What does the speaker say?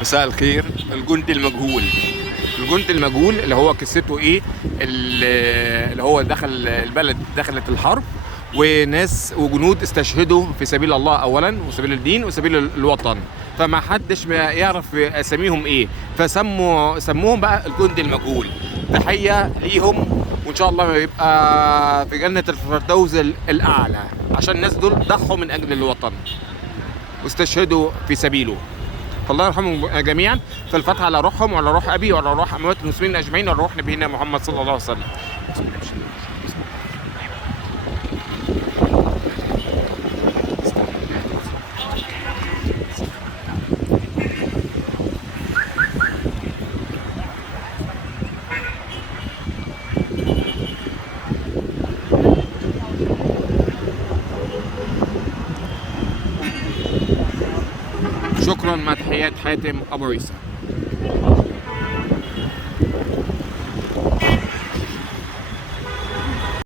مساء الخير. الجندي المجهول. الجندي المجهول اللي هو قصته ايه؟ اللي هو دخل البلد، دخلت الحرب، وناس وجنود استشهدوا في سبيل الله اولا، وسبيل الدين وسبيل الوطن، فما حدش ما يعرف اساميهم ايه، سموهم بقى الجندي المجهول. تحية ليهم، وان شاء الله يبقى في جنة الفردوس الاعلى، عشان الناس دول ضحوا من اجل الوطن واستشهدوا في سبيله. فالله يرحمهم جميعا. فالفتحة على روحهم وعلى روح ابي وعلى روح اموات المسلمين اجمعين وعلى روح نبينا محمد صلى الله عليه وسلم. شكرا، مع تحيات حاتم ابو عيسى.